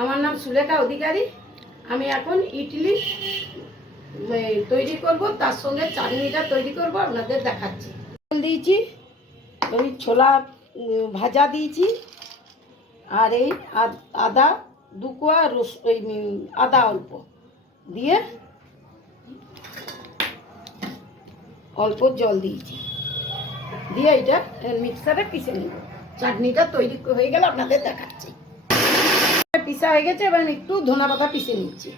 আমার নাম সুলেখা অধিকারী। আমি এখন ইডলি তৈরি করব, তার সঙ্গে চাটনিটা তৈরি করব, আপনাদের দেখাচ্ছি। দিয়েছি ওই ছোলা ভাজা দিয়েছি, আর এই আদা 2 কোয়া, ওই আদা অল্প দিয়ে অল্প জল দিয়েছি, দিয়ে এটা মিক্সারে পিষে নেব। চাটনিটা তৈরি হয়ে গেলে আপনাদের দেখাচ্ছি। পিষা হয়ে গেছে, এবার একটু ধনা পাতা পিষে নিচ্ছি।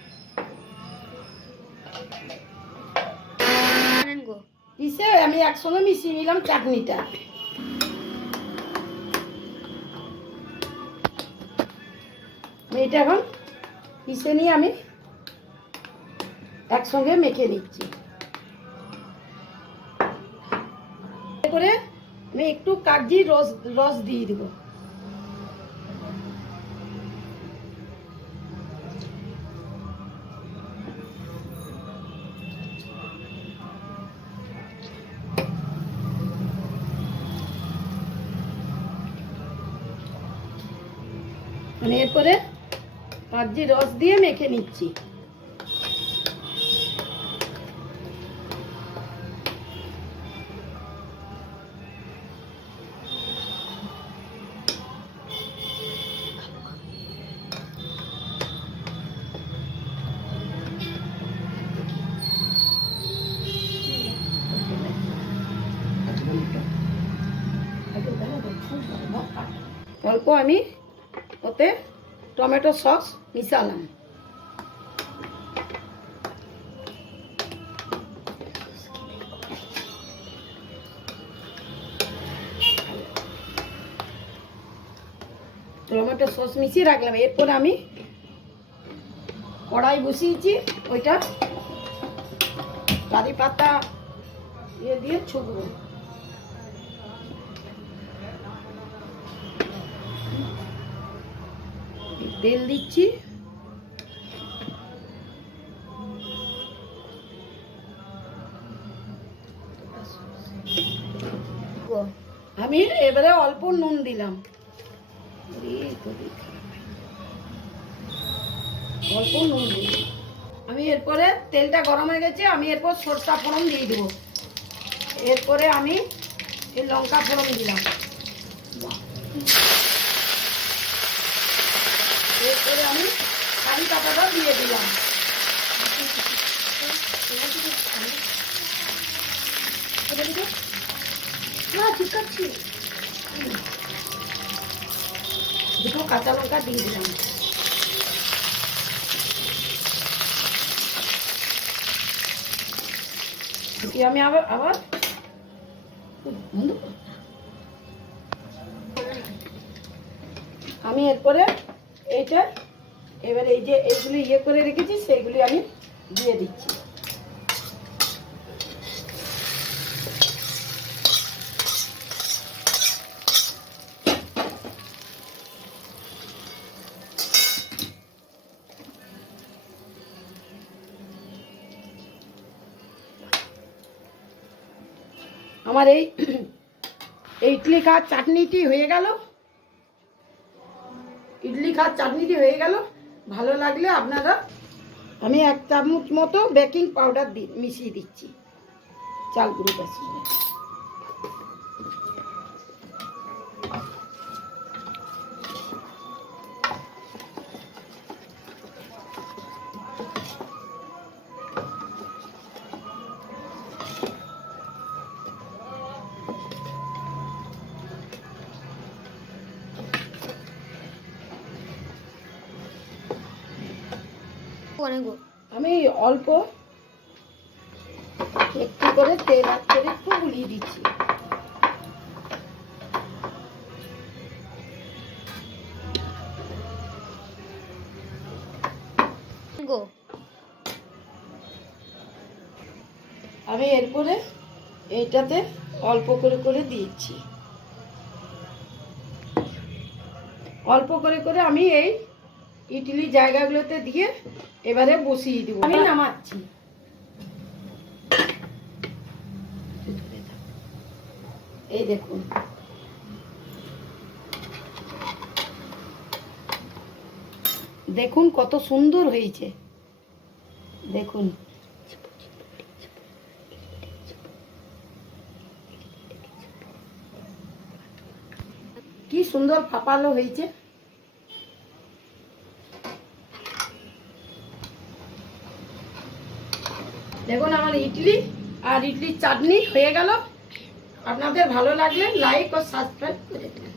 পিষে আমি একসঙ্গে মিশিয়ে নিলাম চাটনিটা। এটা এখন পিষে নিয়ে আমি একসঙ্গে মেখে নিচ্ছি করে। আমি একটু কাগজি রস দিয়ে দেবো। মানে এরপরে কাগজি রস দিয়ে মেখে নিচ্ছি। অল্প আমি ওতে টমেটো সস মিশালাম। টমেটো সস মিশিয়ে রাখলাম। এরপর আমি কড়াই বসিয়েছি, ওইটা কারি পাতা দিয়ে ছুকবো। তেল দিচ্ছি, আমি এবারে অল্প নুন দিলাম, অল্প নুন দিলাম। আমি এরপরে তেলটা গরম হয়ে গেছে, আমি এরপর সরষা ফোড়ন দিয়ে দেবো। এরপরে আমি এই লঙ্কা ফোড়ন দিলাম। এরপরে আমি কারি পাতাটা দিয়ে দিলাম। দুটো কাঁচা লঙ্কা দিয়ে দিলাম। আমি আবার আমি এরপরে এইটা এবার এই যে এইগুলি করে রেখেছি সেইগুলি আমি দিয়ে দিচ্ছি। আমার এই ইডলি খাওয়ার চাটনিটি হয়ে গেল। ভালো লাগলে আপনারা, আমি 1 চামচ মতো বেকিং পাউডার মিশিয়ে দিচ্ছি চাল গুঁড়োটার সঙ্গে। আমি অল্প একটু করে তেল অ্যাড করে একটু গুলিয়ে দিচ্ছি। আমি এরপরে এইটাতে অল্প করে দিয়েছি। অল্প করে আমি এই ইডলি জায়গাগুলোতে দিয়ে এবারে বসিয়ে দেবো। আমি নামাচ্ছি। এই দেখুন, দেখুন কত সুন্দর হয়েছে, দেখুন। কি সুন্দর ফাঁপালো হয়েছে। দেখুন আমার ইডলি আর ইডলির চাটনি হয়ে গেল। আপনাদের ভালো লাগলে লাইক ও সাবস্ক্রাইব করে দিন।